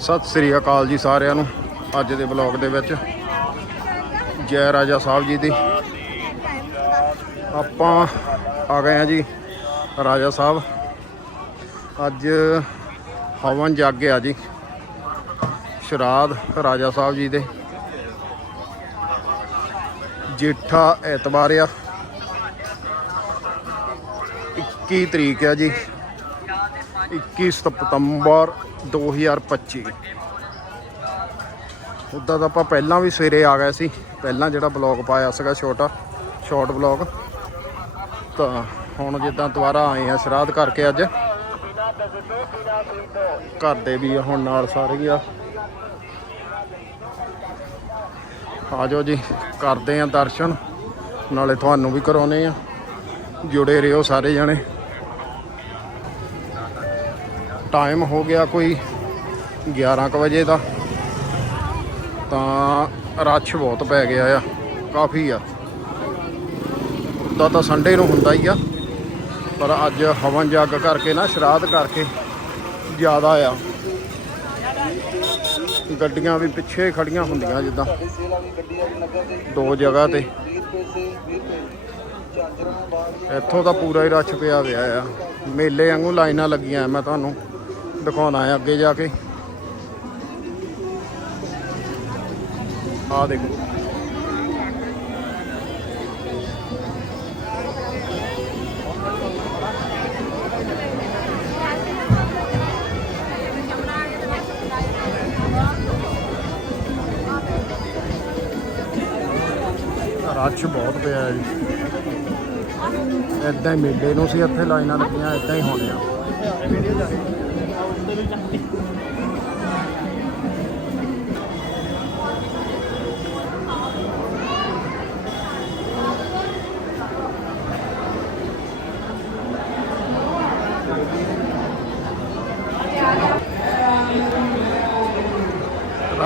ਸਤਿ ਸ੍ਰੀ ਅਕਾਲ ਜੀ ਸਾਰਿਆਂ ਨੂੰ ਅੱਜ ਦੇ ਬਲੌਗ ਦੇ ਵਿੱਚ। ਜੈ ਰਾਜਾ ਸਾਹਿਬ ਜੀ ਦੀ। ਆਪਾਂ ਆ ਗਏ ਆ ਜੀ ਰਾਜਾ ਸਾਹਿਬ। ਅੱਜ ਹਵਨ ਜੱਗ ਆ ਜੀ। ਸ਼ਰਾਧ ਰਾਜਾ ਸਾਹਿਬ ਜੀ ਦੇ। ਜੇਠਾ ਐਤਵਾਰ ਆ। 21 ਤਰੀਕ ਆ ਜੀ। 21 ਸਤੰਬਰ 2025 ਉੱਦਾਂ ਤਾਂ ਆਪਾਂ ਪਹਿਲਾਂ ਵੀ ਸਵੇਰੇ ਆ ਗਏ ਸੀ। ਪਹਿਲਾਂ ਜਿਹੜਾ ਬਲੌਗ ਪਾਇਆ ਸੀਗਾ ਛੋਟਾ ਸ਼ਾਰਟ ਬਲੌਗ। ਤਾਂ ਹੁਣ ਜਿੱਦਾਂ ਦੁਬਾਰਾ ਆਏ ਆ ਸ਼ਰਾਧ ਕਰਕੇ ਅੱਜ। ਘਰ ਦੇ ਵੀ ਆ, ਹੁਣ ਨਾਲ ਸਾਰੇ ਹੀ ਆ। ਆ ਜਾਓ ਜੀ, ਕਰਦੇ ਆ ਦਰਸ਼ਨ। ਨਾਲੇ ਤੁਹਾਨੂੰ ਵੀ ਕਰਾਉਨੇ ਆ। ਜੁੜੇ ਰਹੋ ਸਾਰੇ ਜਣੇ। ਟਾਈਮ ਹੋ ਗਿਆ ਕੋਈ 11 ਕੁ ਵਜੇ ਦਾ। ਤਾਂ ਰਸ਼ ਬਹੁਤ ਪੈ ਗਿਆ ਆ, ਕਾਫੀ ਆ। ਉੱਦਾਂ ਤਾਂ ਸੰਡੇ ਨੂੰ ਹੁੰਦਾ ਹੀ ਆ, ਪਰ ਅੱਜ ਹਵਨ ਜੱਗ ਕਰਕੇ ਨਾ, ਸ਼ਰਾਧ ਕਰਕੇ ਜ਼ਿਆਦਾ ਆ। ਗੱਡੀਆਂ ਵੀ ਪਿੱਛੇ ਖੜੀਆਂ ਹੁੰਦੀਆਂ ਜਿੱਦਾਂ ਦੋ ਜਗ੍ਹਾ ਤੇ। ਇੱਥੋਂ ਤਾਂ ਪੂਰਾ ਹੀ ਰਸ਼ ਪਿਆ ਹੋਇਆ ਆ। ਮੇਲੇ ਵਾਂਗੂ ਲਾਈਨਾਂ ਲੱਗੀਆਂ ਮੈਂ ਤੁਹਾਨੂੰ। ਦਿਖਾਉਣਾ ਹੈ ਅੱਗੇ ਜਾ ਕੇ। ਆ ਦੇਖੋ। ਰਸ਼ ਬਹੁਤ ਪਿਆ ਹੈ ਜੀ। ਇਦਾਂ ਹੀ ਮੇਲੇ ਨੂੰ ਸੀ, ਇੱਥੇ ਲਾਈਨਾਂ ਲੱਗੀਆਂ ਇਦਾਂ ਹੀ ਹੋਣੀਆਂ।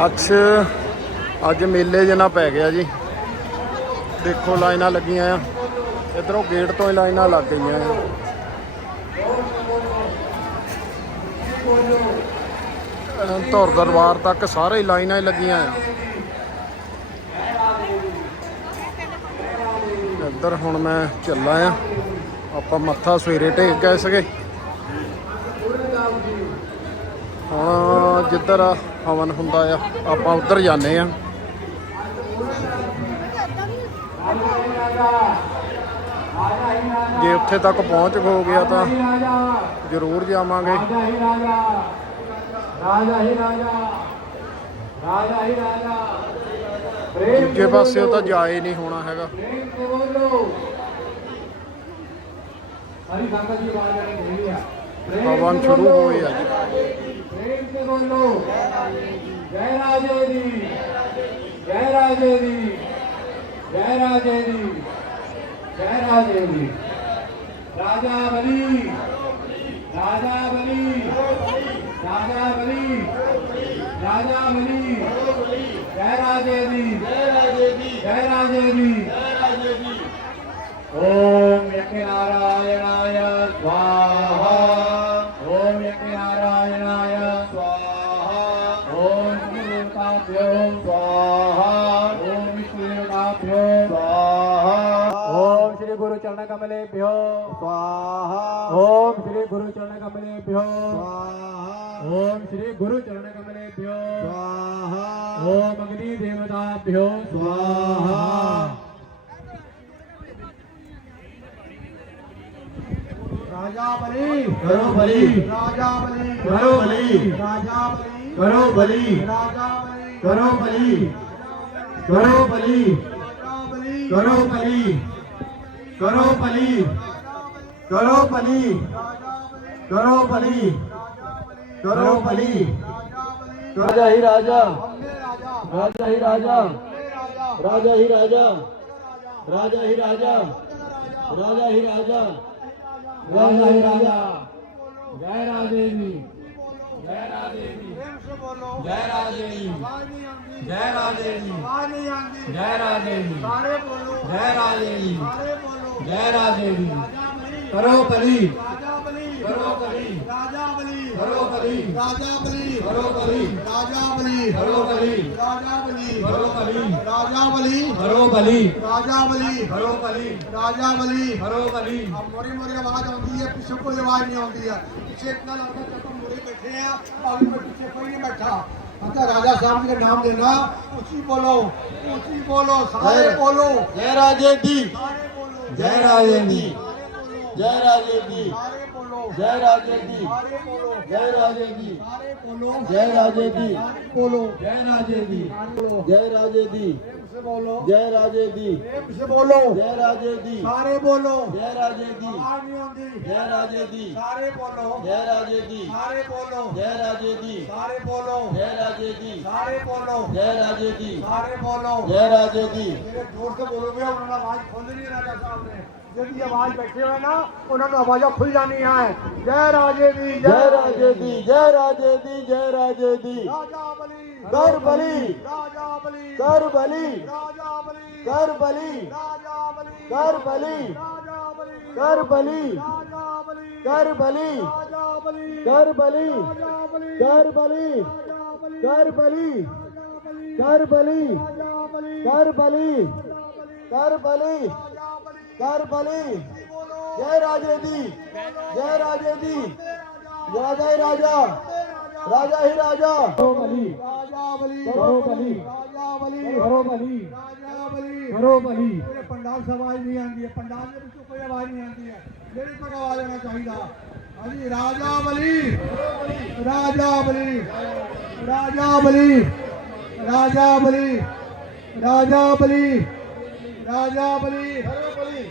ਆ ਅੱਜ ਮੇਲੇ ਜਿਹਾ ਪੈ ਗਿਆ ਜੀ। ਦੇਖੋ ਲਾਈਨਾਂ ਲੱਗੀਆਂ ਆ। ਇਧਰੋਂ ਗੇਟ ਤੋਂ ਹੀ ਲਾਈਨਾਂ ਲੱਗ ਗਈਆਂ ਆ। ਧੁਰ ਦਰਬਾਰ ਤੱਕ ਸਾਰੇ ਹੀ ਲਾਈਨਾਂ ਹੀ ਲੱਗੀਆਂ ਆ। ਇੱਧਰ ਹੁਣ ਮੈਂ ਚੱਲਾ ਆ। ਆਪਾਂ ਮੱਥਾ ਸਵੇਰੇ ਟੇਕ ਗਏ ਸੀਗੇ। ਹੁਣ ਜਿੱਧਰ ਹਵਨ ਹੁੰਦਾ ਆ, ਆਪਾਂ ਉੱਧਰ ਜਾਂਦੇ ਆ। ਜੇ ਉੱਥੇ ਤੱਕ ਪਹੁੰਚ ਹੋ ਗਿਆ ਤਾਂ ਜ਼ਰੂਰ ਜਾਵਾਂਗੇ। ਰਾਜਾ ਹੀ ਰਾਜਾ ਰਾਜਾ ਹੀ ਰਾਜਾ ਰਾਜਾ ਹੀ ਰਾਜਾ ਦੂਜੇ ਪਾਸੇ ਤਾਂ ਜਾਏ ਨਹੀਂ ਹੋਣਾ ਹੈਗਾ। ਹਰੀ ਸੰਗਤ ਦੀ ਆਵਾਜ਼ ਆਣੀ ਚਾਹੀਦੀ ਆ ਹਵਨ ਸ਼ੁਰੂ ਹੋਏ ਆ ਜੀ ਪ੍ਰੇਮ ਤੇ ਬੋਲੋ ਜੈ ਰਾਜੇ ਦੀ ਜੈ ਰਾਜੇ ਦੀ ਜੈ ਰਾਜੇ ਦੀ ਜੈ ਰਾਜੇ ਦੀ ਰਾਜਾ ਬਲੀ ਰਾਜਾ ਬਲੀ ਰਾਜਾ ਬਲੀ ਰਾਜਾ ਬਲੀ ਜੈ कमलेभ्यो। स्वाहा। ओम श्री गुरु चरण कमलेभ्यो। स्वाहा। ओम श्री गुरु चरण कमलेभ्यो। स्वाहा। ओम अग्नि देवताभ्यो स्वाहा। राजा बलि करो बलि राजा बलि करो बलि राजा बलि करो बलि राजा बलि करो बलि करो बलि करो बलि ਕਰੋ ਬਲੀ ਕਰੋ ਬਲੀ ਕਰੋ ਬਲੀ ਕਰੋ ਬਲੀ ਰਾਜਾ ਹੀ ਰਾਜਾ ਰਾਜਾ ਹੀ ਰਾਜਾ ਰਾਜਾ ਹੀ ਰਾਜਾ ਰਾਜਾ ਹੀ ਰਾਜਾ ਰਾਜਾ ਹੀ ਰਾਜਾ ਰਾਜਾ ਹੀ ਰਾਜਾ। ਜੈ ਰਾਜੇ ਦੀ ਜੈ ਰਾਜੇ ਜੈ ਰਾਜੇ ਜੈ ਰਾਜੇ ਜੈ ਰਾਜੇ ਜੈ ਰਾਜੇ जय राजेवी करो राजा बली राजा बली राजा बली राजा बली बली राजा बली बली मोरी मोरी आवाज़ आती है पीछे कोई आवाज़ नहीं आती है। पीछे इतना लंबा तो चक्कर मोरी बैठे हैं और पीछे कोई नहीं बैठा। अच्छा राजा साहब के नाम लेना। उसी बोलो उसी बोलो सारे बोलो। जय राजे जी जय राजे दी जय राजे दी जय राजे दी जय राजे दी जय राजे दी जय राजे दी जय राजे दी से बोलो जय राजे दी प्रेम से बोलो जय राजे दी सारे बोलो जय राजे दी जय राजे दी सारे बोलो जय राजे दी सारे बोलो जय राजे दी सारे बोलो जय राजे दी सारे बोलो जय राजे दी सारे बोलो जय राजे दी मेरे जोर से बोलोगे और आवाज खोल नहीं रहा सामने ਜਿਹੜੀ ਆਵਾਜ਼ ਬੈਠੇ ਹੋਏ ਨਾ ਉਹਨਾਂ ਨੂੰ ਆਵਾਜ਼ਾਂ ਖੁੱਲ ਜਾਣੀਆਂ ਹੈ ਜੈ ਰਾਜੇ ਦੀ ਜੈ ਰਾਜੇ ਦੀ ਜੈ ਰਾਜੇ ਦੀ ਜੈ ਰਾਜੇ ਦੀ ਰਾਜਾ ਬਲੀ ਕਰ ਬਲੀ ਰਾਜਾ ਬਲੀ ਕਰ ਬਲੀ ਰਾਜਾ ਬਲੀ ਕਰ ਬਲੀ ਰਾਜਾ ਬਲੀ ਕਰ ਬਲੀ ਰਾਜਾ ਬਲੀ ਕਰ ਬਲੀ ਰਾਜਾ ਬਲੀ ਕਰ ਬਲੀ ਰਾਜਾ ਬਲੀ ਕਰ ਬਲੀ ਰਾਜਾ ਬਲੀ ਕਰ ਬਲੀ ਕਰ ਬਲੀ ਕਰ ਬਲੀ ਰਾਜਾ ਕਰ ਬਲੀ ਕਰ ਬਲੀ कर जय राजे दी जय राजे दी राजा। ही राजा। राजा ही राजा पंडाल नहीं है। पंडाल में भी कोई आवाज़ नहीं है। मेरे आवाज़ आना चाहिए अजी हाँ राजा बली। राजा बली। राजा बली। राजा बली। राजा बली। राजा बलि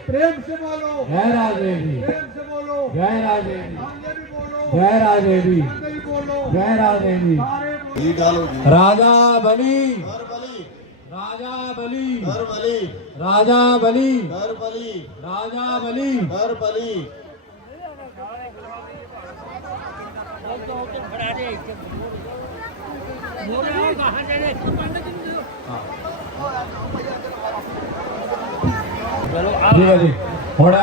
प्रेम से बोलो जय राजेवी प्रेम से बोलो जय राजेवी जय राजेवी जय राजेवी राजा बलि राजा बलि राजा बलि राजा बलि बलि ठीक है जी। थोड़ा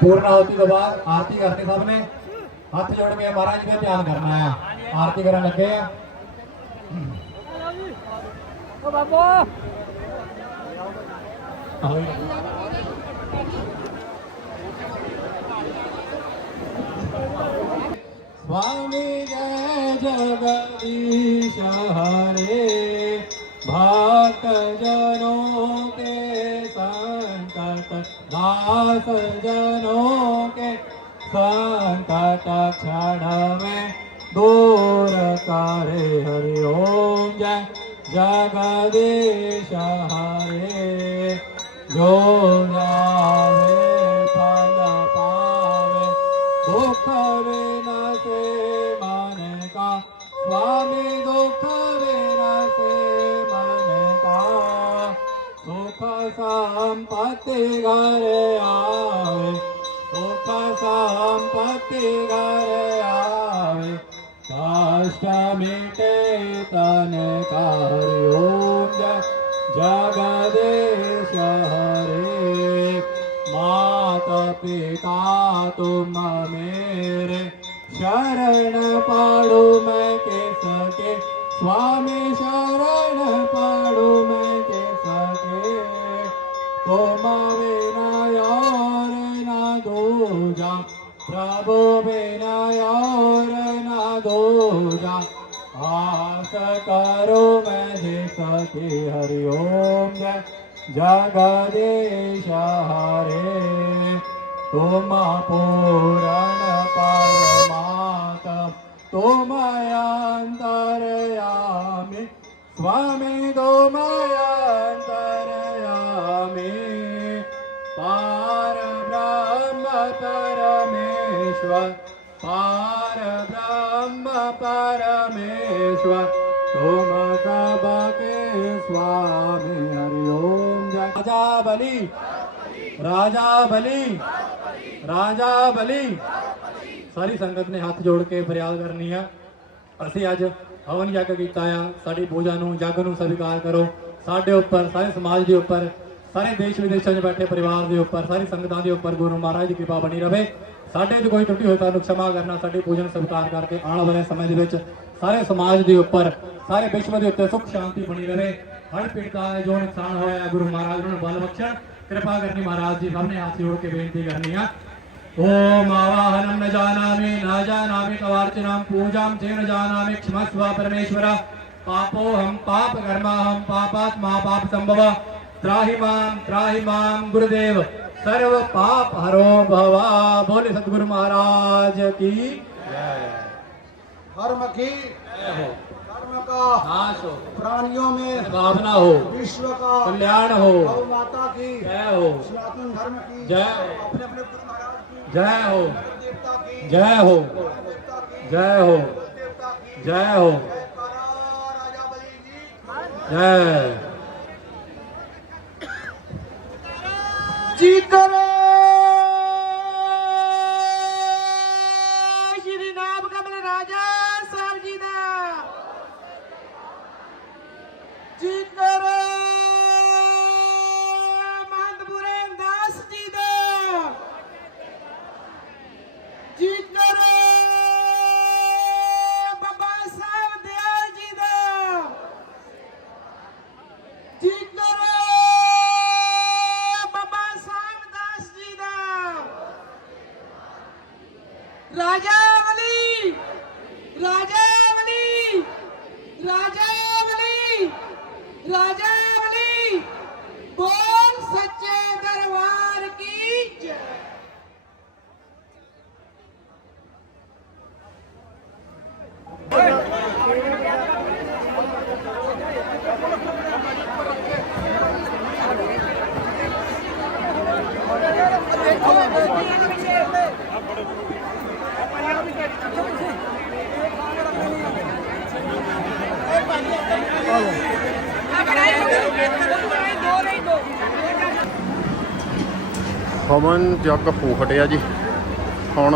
पूर्ण आहुति के तो बाद आरती करते सबने हाथ जोड़ के महाराज का ध्यान करना है। आरती करने लगे स्वामी जय जगदीश हरे। भक्त जनों संकट दास जनों के संकट क्षण में दूर करे हरि ओम जय जगदीश हरे जो जावे फल पावे दुख विनाशे मन का स्वामी दुख विनाशे मन का सुख संपत्ति घर पिता तुम मेरे शरण पाड़ो मैं के सके स्वामी शरण पाड़ो मैं के सके तुम बिना और ना दूजा। प्रभु बिना और ना दूजा। आस करो मैं जे सके हरि ओम जय। जगदीश हरे తోమా పురాణ పరమాత తోమయాంతరయామి స్వామి తోమయాంతరయామి పారబ్రహ్మ పరమేశ్వర పారబ్రహ్మ పరమేశ్వర తోమ కబకే స్వామి హరి ఓం రాజా బలి రాజా బలి ਰਾਜਾ ਬਲੀ। ਸਾਰੀ ਸੰਗਤ ਨੇ ਹੱਥ ਜੋੜ ਕੇ ਫਰਿਆਦ ਕਰਨੀ ਆ। ਅਸੀਂ ਅੱਜ ਹਵਨ ਯੱਗ ਕੀਤਾ ਆ। ਸਾਡੀ ਪੂਜਾ ਨੂੰ, ਯੱਗ ਨੂੰ ਸਵੀਕਾਰ ਕਰੋ। ਸਾਡੇ ਉੱਪਰ, ਸਾਰੇ ਸਮਾਜ ਦੇ ਉੱਪਰ, ਸਾਰੇ ਦੇਸ਼ ਵਿਦੇਸ਼ਾਂ 'ਚ ਬੈਠੇ ਪਰਿਵਾਰ ਦੇ ਉੱਪਰ, ਸਾਰੀ ਸੰਗਤਾਂ ਦੇ ਉੱਪਰ ਗੁਰੂ ਮਹਾਰਾਜ ਦੀ ਕਿਰਪਾ ਬਣੀ ਰਵੇ। ਸਾਡੇ 'ਚ ਕੋਈ ਟੁੱਟੀ ਹੋਈ ਤਾਂ ਨੂੰ ਕਰਨਾ, ਸਾਡੀ ਪੂਜਾ ਨੂੰ ਸਵੀਕਾਰ ਕਰਕੇ ਆਉਣ ਵਾਲੇ ਸਮੇਂ ਦੇ ਵਿੱਚ ਸਾਰੇ ਸਮਾਜ ਦੇ ਉੱਪਰ, ਸਾਰੇ ਵਿਸ਼ਵ ਦੇ ਉੱਤੇ ਸੁਖ, ਸ਼ਾਂਤੀ ਬਣੀ ਰਹੇ ਹਰ ਪੀੜਤਾ ਦਾ ਜੋ ਨੁਕਸਾਨ ਹੋਇਆ ਗੁਰੂ ਮਹਾਰਾਜ ਨੂੰ ਬਲ ਬਖਸ਼ਣ ਕਿਰਪਾ ਕਰਨੀ ਮਹਾਰਾਜ ਜੀ, ਸਭ ਨੇ ਹੱਥ ਜੋੜ ਕੇ ਬੇਨਤੀ ਕਰਨੀ ਆ। ॐ आवाहनं न जानामि न जानामि तवार्चनां पूजां च न जानामि क्षमस्व परमेश्वर। पापोऽहं पापकर्माहं पापात्मा पापसम्भव। त्राहि माँ त्राहि माँ गुरुदेव। सर्व पाप हरो भवा। बोले सतगुरु महाराज की धर्म की हो। धर्म का नाश हो। प्राणियों में भावना हो। विश्व का कल्याण हो। माता की जय हो। सनातन धर्म की जय हो। अपने अपने ਜੈ ਹੋ। ਜੈ ਹੋ। ਜੈ ਹੋ। ਜੈ ਹੋ। ਜੈ। ਜੀ ਕਰੋ। ਸ਼੍ਰੀ ਨਾਮ ਕਮਲ ਰਾਜਾ ਸਾਹਿਬ ਜੀ ਦਾ। ਜੀ ਹਵਨ ਜੱਗ ਫੂਕ ਹਟਿਆ ਜੀ। ਹੁਣ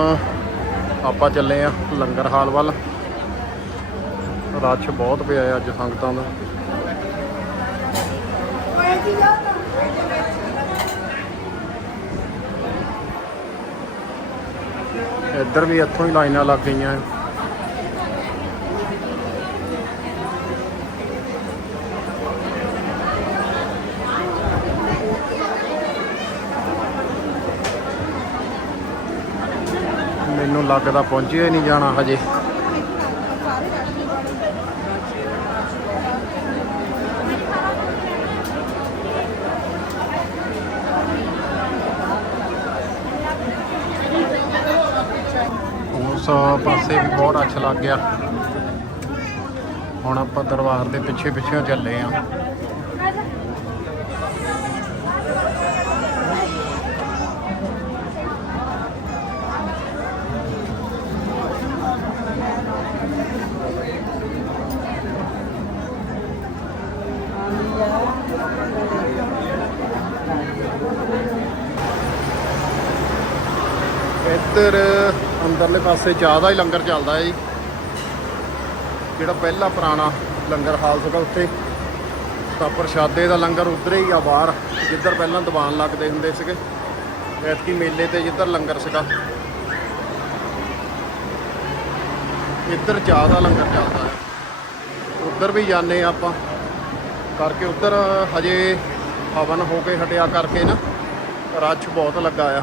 ਆਪਾਂ ਚੱਲੇ ਆ ਲੰਗਰ ਹਾਲ ਵੱਲ। ਰੱਛ ਬਹੁਤ ਪਿਆ ਹੈ ਅੱਜ ਸੰਗਤਾਂ ਦਾ। ਇੱਧਰ ਵੀ ਇੱਥੋਂ ਹੀ ਲਾਈਨਾਂ ਲੱਗ ਗਈਆਂ ਮੈਨੂੰ ਲੱਗਦਾ ਪਹੁੰਚਿਆ ਹੀ ਨਹੀਂ ਜਾਣਾ ਹਜੇ। ਉਸ ਪਾਸੇ ਵੀ ਬਹੁਤ ਅੱਛਾ ਲੱਗ ਗਿਆ। ਹੁਣ ਆਪਾਂ ਦਰਬਾਰ ਦੇ ਪਿੱਛੇ ਪਿੱਛੇ ਚੱਲੇ ਆਂ। ਇੱਧਰ ਅੰਦਰਲੇ ਪਾਸੇ ਚਾਹ ਦਾ ਹੀ ਲੰਗਰ ਚੱਲਦਾ ਹੈ ਜੀ। ਜਿਹੜਾ ਪਹਿਲਾ ਪੁਰਾਣਾ ਲੰਗਰ ਹਾਲ ਸੀਗਾ ਉੱਥੇ। ਤਾਂ ਪ੍ਰਸ਼ਾਦੇ ਦਾ ਲੰਗਰ ਉਧਰ ਹੀ ਆ ਬਾਹਰ, ਜਿੱਧਰ ਪਹਿਲਾਂ ਦੀਵਾਨ ਲੱਗਦੇ ਹੁੰਦੇ ਸੀਗੇ। ਐਤਕੀ ਮੇਲੇ ਤੇ ਜਿੱਧਰ ਲੰਗਰ ਸੀਗਾ। ਇੱਧਰ ਚਾਹ ਦਾ ਲੰਗਰ ਚੱਲਦਾ ਹੈ। ਉੱਧਰ ਵੀ ਜਾਂਦੇ ਆ ਆਪਾਂ। ਕਰਕੇ ਉੱਧਰ ਹਜੇ ਹਵਨ ਹੋ ਕੇ ਹਟਿਆ ਕਰਕੇ ਨਾ ਰੱਛ ਬਹੁਤ ਲੱਗਾ ਆ।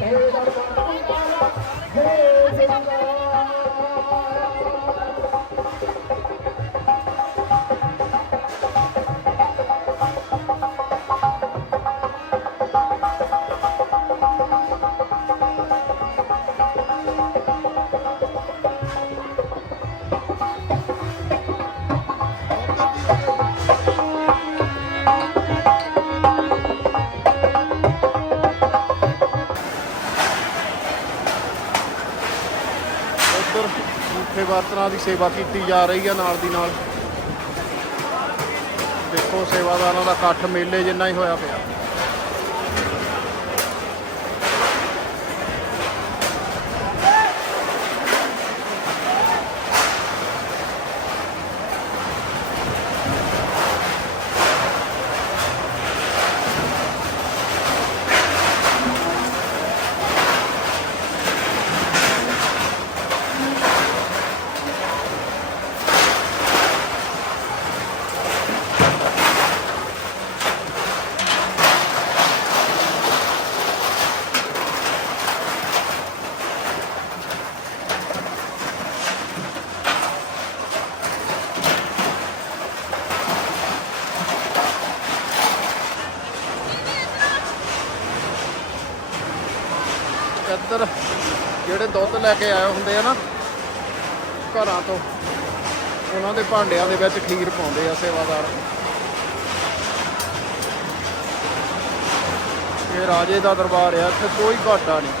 হে ਭੁੱਖੇ ਵਰਤਨਾਂ ਦੀ ਸੇਵਾ ਕੀਤੀ ਜਾ ਰਹੀ ਹੈ ਨਾਲ ਦੀ ਨਾਲ। ਦੇਖੋ ਸੇਵਾਦਾਰਾਂ ਦਾ ਇਕੱਠ ਮੇਲੇ ਜਿੰਨਾ ਹੀ ਹੋਇਆ ਪਿਆ ਇੱਧਰ ਜਿਹੜੇ ਲੈ ਕੇ ਆਏ ਹੁੰਦੇ ਆ ਨਾ ਘਰਾਂ ਤੋਂ। ਉਹਨਾਂ ਦੇ ਭਾਂਡਿਆਂ ਦੇ ਵਿੱਚ ਖੀਰ ਪਾਉਂਦੇ ਆ ਸੇਵਾਦਾਰ। ਇਹ ਰਾਜੇ ਦਾ ਦਰਬਾਰ ਆ, ਇੱਥੇ ਕੋਈ ਘਾਟਾ ਨਹੀਂ।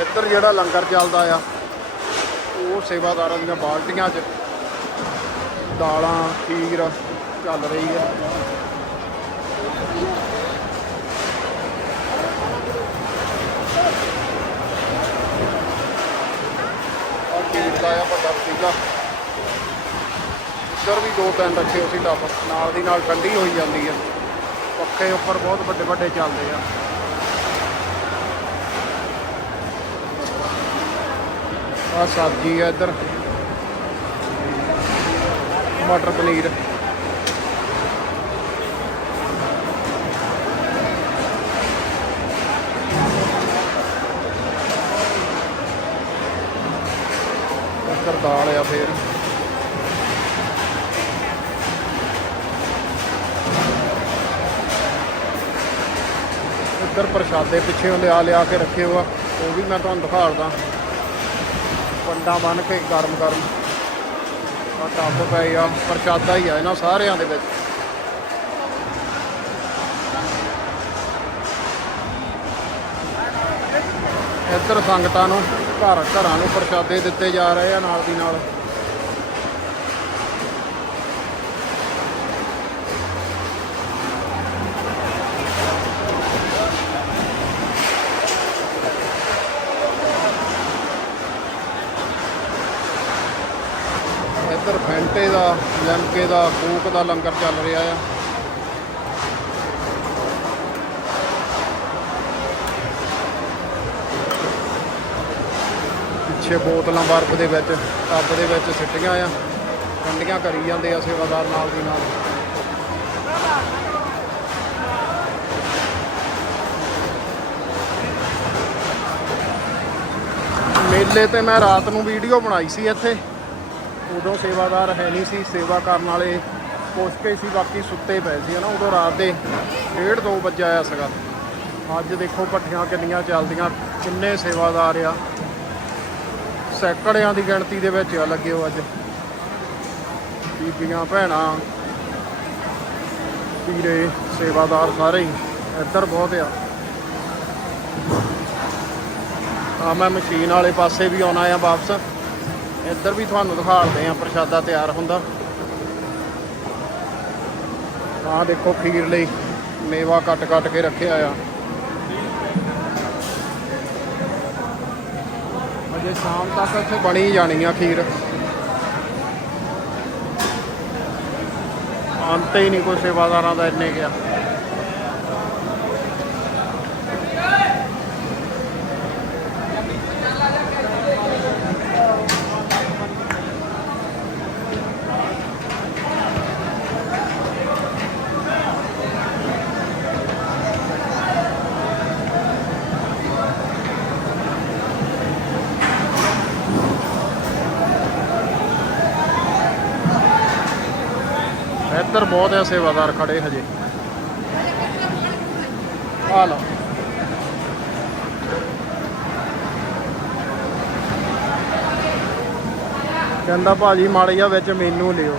ਇੱਧਰ ਜਿਹੜਾ ਲੰਗਰ ਚੱਲਦਾ ਆ, ਉਹ ਸੇਵਾਦਾਰਾਂ ਦੀਆਂ ਬਾਲਟੀਆਂ 'ਚ। ਦਾਲਾਂ ਖੀਰ ਚੱਲ ਰਹੀ ਹੈ। ਆ ਖੀਰ ਦਾ ਵੱਡਾ ਪਤੀਲਾ ਇੱਧਰ ਵੀ ਦੋ ਤਿੰਨ ਰੱਖੇ ਉਸੇ ਟੱਪ। ਨਾਲ ਦੀ ਨਾਲ ਠੰਡੀ ਹੋਈ ਜਾਂਦੀ ਹੈ। ਪੱਖੇ ਉੱਪਰ ਬਹੁਤ ਵੱਡੇ ਵੱਡੇ ਚੱਲਦੇ ਆ। ਆ ਸਬਜ਼ੀ ਹੈ ਇੱਧਰ। ਮਟਰ ਪਨੀਰ। ਇੱਧਰ ਦਾਲ ਆ ਫੇਰ। ਇੱਧਰ ਪ੍ਰਸ਼ਾਦੇ ਪਿੱਛੇ ਲਿਆ ਲਿਆ ਕੇ ਰੱਖੇ ਹੋਆ, ਉਹ ਵੀ ਮੈਂ ਤੁਹਾਨੂੰ ਦਿਖਾੜਦਾ। ਪੰਡਾ ਬੰਨ ਕੇ ਗਰਮ ਗਰਮ ਆ, ਟੱਪ ਪਏ ਆ ਪ੍ਰਸ਼ਾਦਾ ਹੀ ਆ ਇਹਨਾਂ ਸਾਰਿਆਂ ਦੇ ਵਿੱਚ। ਇੱਧਰ ਸੰਗਤਾਂ ਨੂੰ, ਘਰ ਘਰਾਂ ਨੂੰ ਪ੍ਰਸ਼ਾਦੇ ਦਿੱਤੇ ਜਾ ਰਹੇ ਆ ਨਾਲ ਦੀ ਨਾਲ ਇੱਧਰ ਫੈਂਟੇ ਦਾ ਲੈਮਕੇ ਦਾ ਕੋਕ ਦਾ ਲੰਗਰ ਚੱਲ ਰਿਹਾ ਆ। ਪਿੱਛੇ ਬੋਤਲਾਂ ਬਰਫ਼ ਦੇ ਵਿੱਚ, ਟੱਬ ਦੇ ਵਿੱਚ ਸਿੱਟੀਆਂ ਆ। ਠੰਡੀਆਂ ਕਰੀ ਜਾਂਦੇ ਆ ਸੇਵਾਦਾਰ ਨਾਲ ਦੀ ਨਾਲ। ਮੇਲੇ ਤੇ ਮੈਂ ਰਾਤ ਨੂੰ ਵੀਡੀਓ ਬਣਾਈ ਸੀ ਇੱਥੇ। ਉਦੋਂ ਸੇਵਾਦਾਰ ਹੈ ਨਹੀਂ ਸੀ, ਸੇਵਾ ਕਰਨ ਵਾਲੇ ਪੁੱਛ ਕੇ ਸੀ, ਬਾਕੀ ਸੁੱਤੇ ਪਏ ਸੀ ਹਨਾ, ਉਦੋਂ ਰਾਤ ਦੇ 1:30 2 ਵਜੇ ਆਇਆ ਸੀਗਾ। ਅੱਜ ਦੇਖੋ ਪੱਠੀਆਂ ਕਿੰਨੀਆਂ ਚੱਲਦੀਆਂ, ਕਿੰਨੇ ਸੇਵਾਦਾਰ ਆ। ਸੈਂਕੜਿਆਂ ਦੀ ਗਿਣਤੀ ਦੇ ਵਿੱਚ ਆ ਲੱਗੇ ਹੋ ਅੱਜ। ਬੀਬੀਆਂ, ਭੈਣਾਂ, ਵੀਰੇ, ਸੇਵਾਦਾਰ ਸਾਰੇ ਹੀ, ਇੱਧਰ ਬਹੁਤ ਆ। ਆ ਮੈਂ ਮਸ਼ੀਨ ਵਾਲੇ ਪਾਸੇ ਵੀ ਆਉਣਾ ਆ ਵਾਪਸ। ਇੱਧਰ ਵੀ ਤੁਹਾਨੂੰ ਦਿਖਾਉਂਦੇ ਆ ਪ੍ਰਸ਼ਾਦਾ ਤਿਆਰ ਹੁੰਦਾ। ਆਹ ਦੇਖੋ ਖੀਰ ਲਈ, ਮੇਵਾ ਕੱਟ ਕੱਟ ਕੇ ਰੱਖਿਆ ਆ। ਅਜੇ ਸ਼ਾਮ ਤੱਕ ਇੱਥੇ ਬਣੀ ਜਾਣੀ ਆ ਖੀਰ। ਅੰਤ ਹੀ ਨਹੀਂ ਕੋਈ ਸੇਵਾਦਾਰਾਂ ਦਾ ਇੰਨੇ ਗਿਆ ਆ ਸੇਵਾਦਾਰ ਖੜੇ ਹਜੇ। ਆ ਲਓ। ਕਹਿੰਦਾ ਭਾਜੀ ਮਾੜੀ ਵਿੱਚ ਮੈਨੂੰ ਲਿਓ।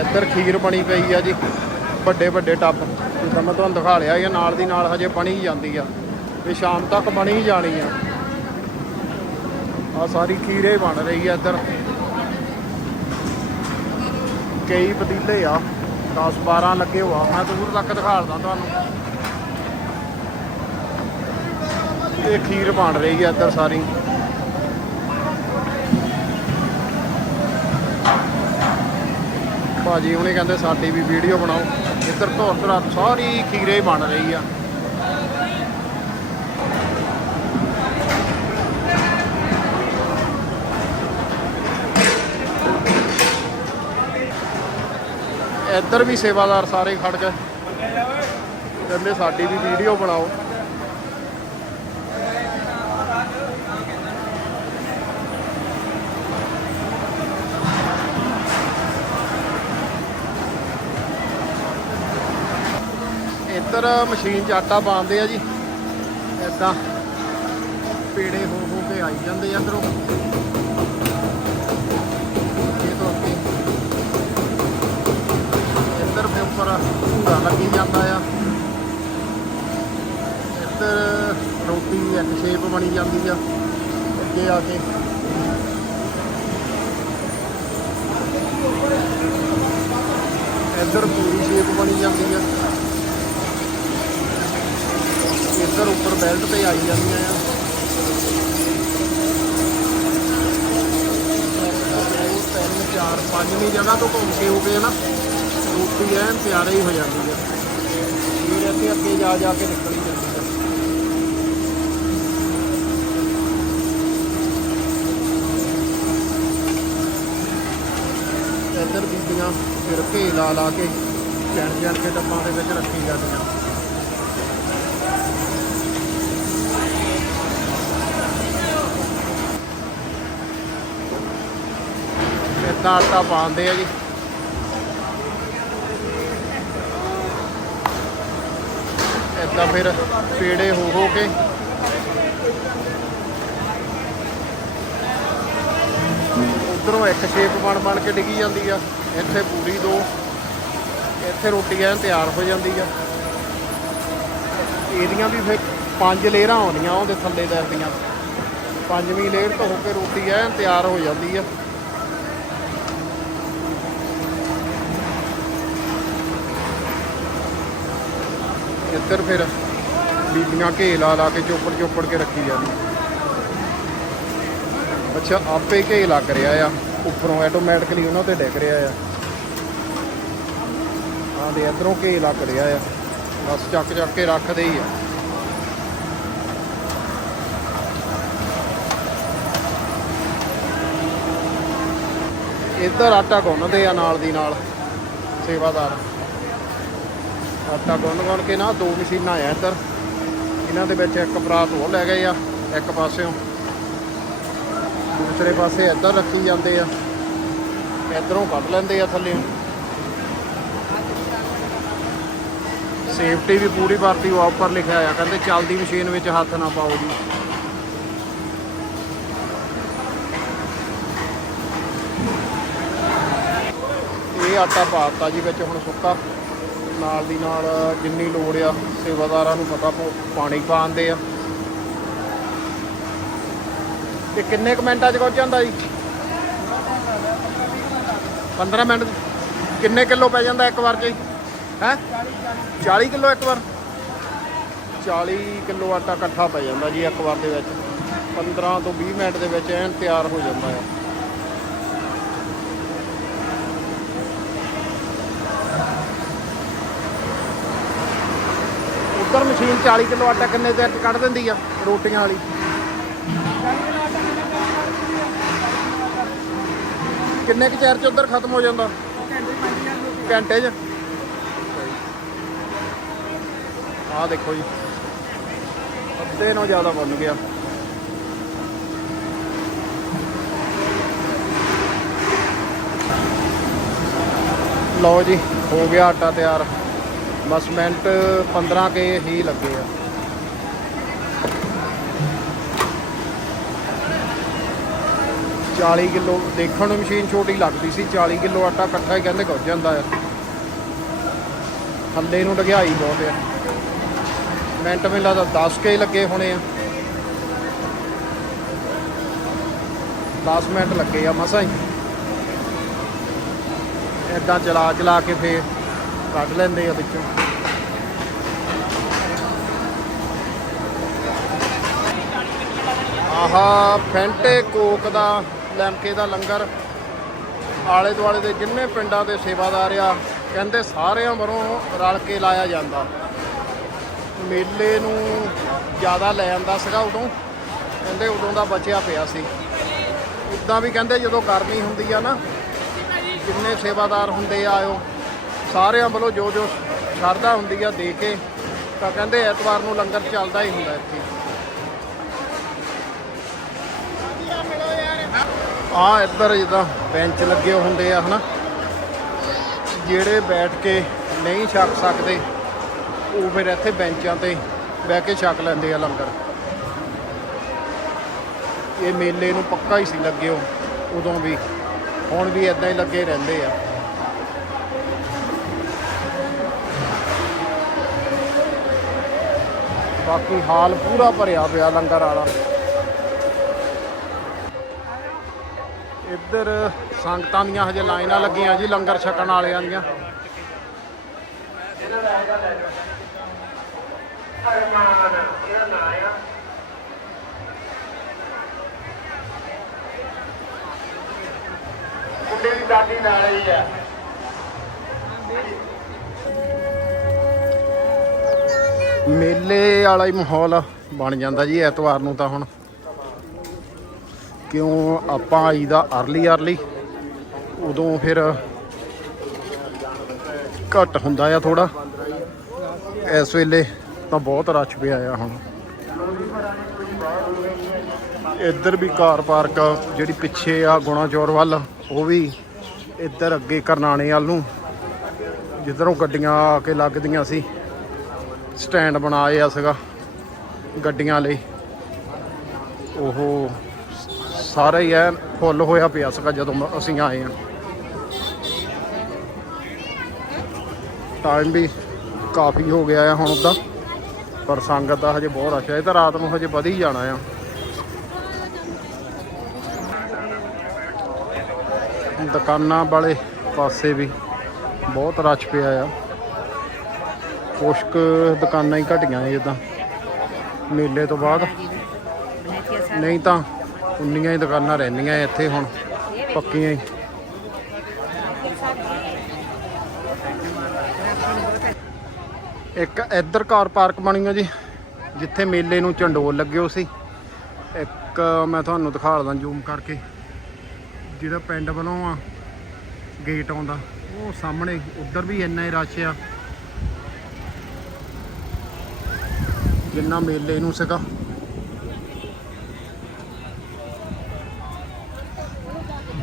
ਇੱਧਰ ਖੀਰ ਬਣੀ ਪਈ ਆ ਜੀ, ਵੱਡੇ ਵੱਡੇ ਟੱਪ ਜਿੱਦਾਂ ਮੈਂ ਤੁਹਾਨੂੰ ਦਿਖਾ ਲਿਆ, ਇਹ ਨਾਲ ਦੀ ਨਾਲ ਹਜੇ ਬਣੀ ਹੀ ਜਾਂਦੀ ਆ। ਤੇ ਸ਼ਾਮ ਤੱਕ ਬਣੀ ਹੀ ਜਾਣੀ ਆ। ਆ ਸਾਰੀ ਖੀਰੇ ਬਣ ਰਹੀ ਆ ਇੱਧਰ। ਕਈ ਪਤੀਲੇ ਆ। 10 12 ਲੱਗੇ ਹੋਆ ਮੈਂ ਦੂਰ ਤੱਕ ਦਿਖਾਲਦਾ ਤੁਹਾਨੂੰ। ਇਹ ਖੀਰ ਬਣ ਰਹੀ ਆ ਇੱਧਰ ਸਾਰੀ। ਭਾਜੀ ਉਹਨੇ ਕਹਿੰਦੇ ਸਾਡੀ ਵੀ ਵੀਡੀਓ ਬਣਾਓ। ਇੱਧਰ ਧੁਰ ਧਰਾ ਸਾਰੀ ਖੀਰੇ ਬਣ ਰਹੀ ਆ। ਇੱਧਰ ਵੀ ਸੇਵਾਦਾਰ ਸਾਰੇ ਖੜ ਗਏ ਕਹਿੰਦੇ ਸਾਡੀ ਵੀ ਵੀਡੀਓ ਬਣਾਓ। ਇੱਧਰ ਮਸ਼ੀਨ 'ਚ ਆਟਾ ਪਾਉਂਦੇ ਆ ਜੀ। ਇਦਾਂ ਪੇੜੇ ਹੋ ਹੋ ਕੇ ਆਈ ਜਾਂਦੇ ਆ ਇੱਧਰੋਂ। ਉੱਪਰ ਧੂੜਾ ਲੱਗੀ ਜਾਂਦਾ ਆ। ਇੱਧਰ ਰੋਟੀ ਇੱਕ ਸ਼ੇਪ ਬਣੀ ਜਾਂਦੀ ਆ। ਅੱਗੇ ਆ ਕੇ। ਇੱਧਰ ਪੂਰੀ ਸ਼ੇਪ ਬਣੀ ਜਾਂਦੀ ਆ। ਇੱਧਰ ਉੱਪਰ ਬੈਲਟ ਤੇ ਆਈ ਜਾਂਦੀਆਂ ਆ। ਤਿੰਨ, ਚਾਰ, ਪੰਜਵੀਂ ਜਗ੍ਹਾ ਤੋਂ ਘੁੰਮ ਕੇ ਹੋ ਗਏ ਨਾ। ਰੋਟੀ ਐਨ ਪਿਆਰੇ ਹੀ ਹੋ ਜਾਂਦੀ ਹੈ। ਫਿਰ ਇੱਥੇ ਅੱਗੇ ਜਾ ਜਾ ਕੇ ਨਿਕਲ ਹੀ ਜਾਂਦੀ ਹੈ। ਇੱਧਰ ਬੀਬੀਆਂ ਫਿਰ ਘੇ ਲਾ ਲਾ ਕੇ ਚਣ ਚਣ ਕੇ ਡੱਬਾਂ ਦੇ ਵਿੱਚ ਰੱਖੀ ਜਾਂਦੀਆਂ। ਇੱਦਾਂ ਆਟਾ ਪਾਉਂਦੇ ਆ ਜੀ। ਇੱਦਾਂ ਫਿਰ ਪੇੜੇ ਹੋ ਹੋ ਕੇ। ਉਧਰੋਂ ਇੱਕ ਸ਼ੇਪ ਬਣ ਬਣ ਕੇ ਡਿੱਗੀ ਜਾਂਦੀ ਆ। ਇੱਥੇ ਪੂਰੀ ਦੋ। ਇੱਥੇ ਰੋਟੀ ਐਨ ਤਿਆਰ ਹੋ ਜਾਂਦੀ ਆ। ਇਹਦੀਆਂ ਵੀ ਫਿਰ ਪੰਜ ਲੇਅਰਾਂ ਆਉਂਦੀਆਂ ਉਹਦੇ ਥੱਲੇ ਦਰ ਦੀਆਂ ਪੰਜਵੀਂ ਲੇਅਰ ਤੋਂ ਹੋ ਕੇ ਰੋਟੀ ਐਨ ਤਿਆਰ ਹੋ ਜਾਂਦੀ ਆ। ਇੱਧਰ ਫਿਰ ਬੀਬੀਆਂ ਘੇ ਲਾ ਲਾ ਕੇ ਚੋਪੜ ਚੋਪੜ ਕੇ ਰੱਖੀ ਜਾਂਦੀ। ਅੱਛਾ, ਆਪੇ ਘੇ ਲੱਗ ਰਿਹਾ ਆ। ਉੱਪਰੋਂ ਆਟੋਮੈਟਿਕਲੀ ਉਹਨਾਂ ਤੇ ਡਿੱਗ ਰਿਹਾ ਆ। ਆਹ ਦੇ ਇੱਧਰੋਂ ਘੇ ਲੱਗ ਰਿਹਾ ਆ। ਬਸ ਚੱਕ ਚੱਕ ਕੇ ਰੱਖਦੇ ਹੀ ਆ। ਇੱਧਰ ਆਟਾ ਗੁੰਨਦੇ ਆ ਨਾਲ ਦੀ ਨਾਲ, ਸੇਵਾਦਾਰ। ਆਟਾ ਗੁੰਨ ਗੁੰਨ ਕੇ ਨਾ ਦੋ ਮਸ਼ੀਨਾਂ ਆ ਇੱਧਰ। ਇਹਨਾਂ ਦੇ ਵਿੱਚ ਇੱਕ ਪਰਾਤ ਉਹ ਲੈ ਗਏ ਆ, ਇੱਕ ਪਾਸਿਓਂ। ਦੂਸਰੇ ਪਾਸੇ ਇੱਧਰ ਰੱਖੀ ਜਾਂਦੇ ਆ। ਇੱਧਰੋਂ ਕੱਢ ਲੈਂਦੇ ਆ ਥੱਲੇ। ਸੇਫਟੀ ਵੀ ਪੂਰੀ ਵਰਤੀ ਉਹ ਉੱਪਰ ਲਿਖਿਆ ਆ ਕਹਿੰਦੇ ਚੱਲਦੀ ਮਸ਼ੀਨ ਵਿੱਚ ਹੱਥ ਨਾ ਪਾਓ ਜੀ। ਇਹ ਆਟਾ ਪਾਤਾ ਜੀ ਵਿੱਚ ਹੁਣ ਸੁੱਕਾ। ਨਾਲ ਦੀ ਨਾਲ ਜਿੰਨੀ ਲੋੜ ਆ, ਸੇਵਾਦਾਰਾਂ ਨੂੰ ਪਤਾ ਪ- ਪਾਣੀ ਪਾਉਂਦੇ ਆ। ਤੇ ਕਿੰਨੇ ਕੁ ਮਿੰਟਾਂ 'ਚ ਪਹੁੰਚ ਜਾਂਦਾ ਜੀ? 15 ਮਿੰਟ ਕਿੰਨੇ ਕਿਲੋ ਪੈ ਜਾਂਦਾ ਇੱਕ ਵਾਰ 'ਚ ਜੀ? ਹੈ? 40 ਕਿਲੋ ਇੱਕ ਵਾਰ। 40 ਕਿਲੋ ਆਟਾ ਇਕੱਠਾ ਪੈ ਜਾਂਦਾ ਜੀ ਇੱਕ ਵਾਰ ਦੇ ਵਿੱਚ। 15 ਤੋਂ 20 ਮਿੰਟ ਦੇ ਵਿੱਚ ਐਨ ਤਿਆਰ ਹੋ ਜਾਂਦਾ ਆ ਉੱਧਰ ਮਸ਼ੀਨ 40 ਕਿਲੋ ਆਟਾ ਕਿੰਨੇ ਦੇਰ 'ਚ ਕੱਢ ਦਿੰਦੀ ਆ ਰੋਟੀਆਂ ਵਾਲੀ। ਕਿੰਨੇ ਕੁ ਚਿਰ 'ਚ ਉੱਧਰ ਖਤਮ ਹੋ ਜਾਂਦਾ? ਘੰਟੇ 'ਚ। ਆਹ ਦੇਖੋ ਜੀ। ਅੱਧੇ ਨਾਲੋਂ ਜ਼ਿਆਦਾ ਬਣ ਗਿਆ। ਲਓ ਜੀ, ਹੋ ਗਿਆ ਆਟਾ ਤਿਆਰ। ਬਸ ਮਿੰਟ 15 ਕੇ ਹੀ ਲੱਗੇ ਆ। 40 ਕਿਲੋ, ਦੇਖਣ ਨੂੰ ਮਸ਼ੀਨ ਛੋਟੀ ਲੱਗਦੀ ਸੀ 40 ਕਿਲੋ ਆਟਾ ਇਕੱਠਾ ਹੀ ਕਹਿੰਦੇ ਗੁੱਝ ਜਾਂਦਾ ਆ। ਥੱਲੇ ਨੂੰ ਲਗਿਆਈ ਬਹੁਤ ਆ। ਮਿੰਟ ਮੈਨੂੰ ਲੱਗਦਾ 10 ਕੇ ਲੱਗੇ ਹੋਣੇ ਆ। 10 ਮਿੰਟ ਲੱਗੇ ਆ ਮਸਾਂ ਹੀ। ਏਦਾਂ ਚਲਾ ਚਲਾ ਕੇ ਫੇਰ ਕੱਢ ਲੈਂਦੇ ਆ ਵਿੱਚੋਂ। ਆਹਾ ਫੈਂਟੇ ਕੋਕ ਦਾ ਲੈਮਕੇ ਦਾ ਲੰਗਰ। ਆਲੇ ਦੁਆਲੇ ਦੇ ਜਿੰਨੇ ਪਿੰਡਾਂ ਦੇ ਸੇਵਾਦਾਰ ਆ, ਕਹਿੰਦੇ ਸਾਰਿਆਂ ਵੱਲੋਂ ਰਲ ਕੇ ਲਾਇਆ ਜਾਂਦਾ। ਮੇਲੇ ਨੂੰ ਜ਼ਿਆਦਾ ਲੈ ਜਾਂਦਾ ਸੀਗਾ ਉਦੋਂ। ਕਹਿੰਦੇ ਉਦੋਂ ਦਾ ਬਚਿਆ ਪਿਆ ਸੀ। ਉਦਾਂ ਵੀ ਕਹਿੰਦੇ ਜਦੋਂ ਕਰਨੀ ਹੁੰਦੀ ਆ ਨਾ, ਜਿੰਨੇ ਸੇਵਾਦਾਰ ਹੁੰਦੇ ਆ ਆਇਓ ਸਾਰਿਆਂ ਵੱਲੋਂ ਜੋ ਜੋ ਸ਼ਰਧਾ ਹੁੰਦੀ ਆ ਦੇ ਕੇ, ਤਾਂ ਕਹਿੰਦੇ ਐਤਵਾਰ ਨੂੰ ਲੰਗਰ ਚੱਲਦਾ ਹੀ ਹੁੰਦਾ ਇੱਥੇ। ਆ ਇੱਧਰ ਜਿੱਦਾਂ ਬੈਂਚ ਲੱਗੇ ਹੁੰਦੇ ਆ, ਹਨਾ? ਜਿਹੜੇ ਬੈਠ ਕੇ ਨਹੀਂ ਛਕ ਸਕਦੇ, ਉਹ ਫਿਰ ਇੱਥੇ ਬੈਂਚਾਂ ਤੇ ਬਹਿ ਕੇ ਛਕ ਲੈਂਦੇ ਆ ਲੰਗਰ। ਇਹ ਮੇਲੇ ਨੂੰ ਪੱਕਾ ਹੀ ਸੀ ਲੱਗੇ ਉਹ, ਉਦੋਂ ਵੀ। ਹੁਣ ਵੀ ਇਦਾਂ ਹੀ ਲੱਗੇ ਰਹਿੰਦੇ ਆ। ਬਾਕੀ ਹਾਲ ਪੂਰਾ ਭਰਿਆ ਪਿਆ ਲੰਗਰ ਵਾਲਾ। ਇੱਧਰ ਸੰਗਤਾਂ ਦੀਆਂ ਹਜੇ ਲਾਈਨਾਂ ਲੱਗੀਆਂ ਜੀ ਲੰਗਰ ਛਕਣ ਵਾਲਿਆਂ ਦੀਆਂ। ਮੁੰਡੇ ਦੀ ਦਾਦੀ ਨਾਲ ਹੀ ਆ। ਮੇਲੇ ਵਾਲਾ ਹੀ ਮਾਹੌਲ ਬਣ ਜਾਂਦਾ ਜੀ ਐਤਵਾਰ ਨੂੰ ਤਾਂ ਹੁਣ। ਕਿਉਂ ਆਪਾਂ ਆਈਦਾ ਅਰਲੀ ਅਰਲੀ ਉਦੋਂ ਫਿਰ ਘੱਟ ਹੁੰਦਾ ਆ ਥੋੜਾ ਇਸ ਵੇਲੇ ਤਾਂ ਬਹੁਤ ਰਸ਼ ਪਿਆ ਆ ਹੁਣ। ਇੱਧਰ ਵੀ ਕਾਰ ਪਾਰਕ ਜਿਹੜੀ ਪਿੱਛੇ ਆ ਗੁਣਾ ਵੱਲ, ਉਹ ਵੀ ਇੱਧਰ ਅੱਗੇ ਕਰਨਾਣੇ ਵੱਲ ਨੂੰ। ਜਿੱਧਰੋਂ ਗੱਡੀਆਂ ਆ ਕੇ ਲੱਗਦੀਆਂ ਸੀ, ਸਟੈਂਡ ਬਣਾਇਆ ਸੀਗਾ ਗੱਡੀਆਂ ਲਈ। ਉਹ ਸਾਰਾ ਹੀ ਐ ਫੁੱਲ ਹੋਇਆ ਪਿਆ ਸੀਗਾ ਜਦੋਂ ਅਸੀਂ ਆਏ ਆ ਟਾਈਮ ਵੀ ਕਾਫੀ ਹੋ ਗਿਆ ਆ ਹੁਣ ਉਹਦਾ ਪਰ ਸੰਗਤ ਦਾ ਹਜੇ ਬਹੁਤ ਰਸ਼ ਹੈ ਇਹ ਤਾਂ ਰਾਤ ਨੂੰ ਹਜੇ ਵਧੀ ਜਾਣਾ ਆ। ਦੁਕਾਨਾਂ ਵਾਲੇ ਪਾਸੇ ਵੀ ਬਹੁਤ ਰਸ਼ ਪਿਆ ਆ। ਕੁਛ ਕੁ ਦੁਕਾਨਾਂ ਹੀ ਘਟੀਆਂ ਨੇ ਜਿੱਦਾਂ। ਮੇਲੇ ਤੋਂ ਬਾਅਦ। ਨਹੀਂ ਤਾਂ ਉਨੀਆਂ ਹੀ ਦੁਕਾਨਾਂ ਰਹਿੰਦੀਆਂ ਇੱਥੇ ਹੁਣ, ਪੱਕੀਆਂ ਹੀ। ਇੱਕ ਇੱਧਰ ਕਾਰ ਪਾਰਕ ਬਣੀ ਆ ਜੀ, ਜਿੱਥੇ ਮੇਲੇ ਨੂੰ ਝੰਡੋਲ ਲੱਗੇ ਹੋ ਸੀ। ਇੱਕ ਮੈਂ ਤੁਹਾਨੂੰ ਦਿਖਾ ਦਾਂ ਜ਼ੂਮ ਕਰਕੇ। ਜਿਹੜਾ ਪਿੰਡ ਵੱਲੋਂ ਆ ਗੇਟ ਆਉਂਦਾ, ਉਹ ਸਾਹਮਣੇ, ਉੱਧਰ ਵੀ ਇੰਨਾ ਹੀ ਰਸ਼ ਆ। ਜਿੰਨਾ ਮੇਲੇ ਨੂੰ ਸੀਗਾ।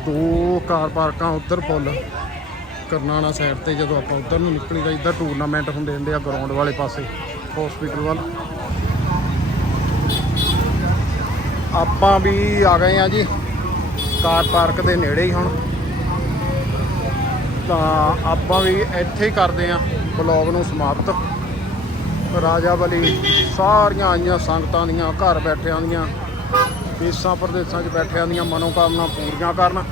ਦੋ ਕਾਰ ਪਾਰਕਾਂ ਉੱਧਰ ਪੁੱਲ। ਕਰਨਾਣਾ ਸਾਈਡ ਤੇ ਜਦੋਂ ਆਪਾਂ ਉੱਧਰ ਨੂੰ ਨਿਕਲੀਦਾ, ਇੱਧਰ ਟੂਰਨਾਮੈਂਟ ਹੁੰਦੇ ਹੁੰਦੇ ਆ ਗਰਾਊਂਡ ਵਾਲੇ ਪਾਸੇ ਹਸਪੀਟਲ ਵੱਲ। ਆਪਾਂ ਵੀ ਆ ਗਏ ਆ ਜੀ, ਕਾਰ ਪਾਰਕ ਦੇ ਨੇੜੇ ਹੀ ਹੁਣ। ਤਾਂ ਆਪਾਂ ਵੀ ਇੱਥੇ ਹੀ ਕਰਦੇ ਆ ਬਲੌਗ ਨੂੰ ਸਮਾਪਤ। ਰਾਜਾ ਬਲੀ ਸਾਰੀਆਂ ਆਈਆਂ ਸੰਗਤਾਂ ਦੀਆਂ, ਘਰ ਬੈਠਿਆਂ ਦੀਆਂ। ਦੇਸਾਂ ਪ੍ਰਦੇਸਾਂ 'ਚ ਬੈਠਿਆਂ ਦੀਆਂ ਮਨੋਕਾਮਨਾ ਪੂਰੀਆਂ ਕਰਨ।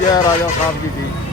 ਜੈ ਰਾਜਾ ਸਾਹਿਬ ਜੀ। ਦੀ